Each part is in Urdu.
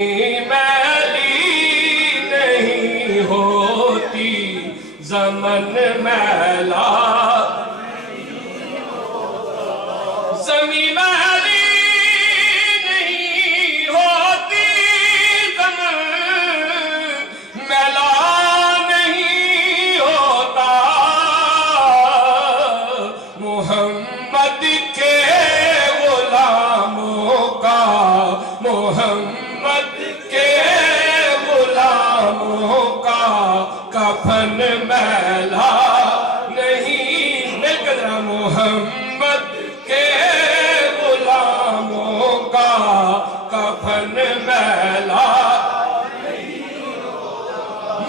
میلی نہیں ہوتی زمن میلا، زمین میلی نہیں ہوتی زمن میلا نہیں ہوتا، محمد کے غلاموں کا، محمد کے غلاموں کا کفن میلا نہیں، مل کے ذرا محمد کے غلاموں کا کفن میلا نہیں ہوتا،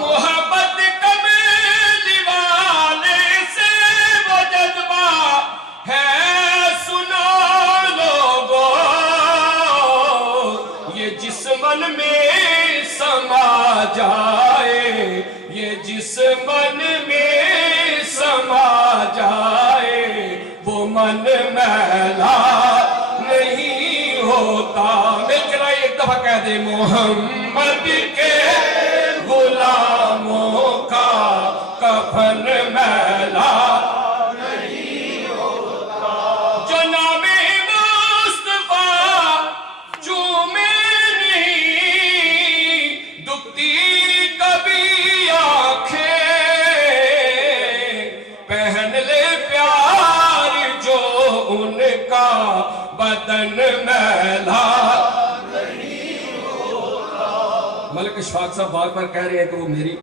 محبت کملی والے سے وہ جذبہ ہے سنو لوگو، یہ جس من میں سما جائے، یہ جس من میں سما جائے وہ من میلا نہیں ہوتا۔ مل کے رہا ایک دفعہ کہہ دے، محمد کے غلاموں کا کفن میلا نہیں ہوتا، جو نام مصطفیٰ چومے نہیں دکھتی کبھی آنکھیں، پہن لے پیار جو ان کا بدن میلا نہیں ہوتا۔ ملک اشفاق صاحب بار بار کہہ رہے ہیں کہ وہ میری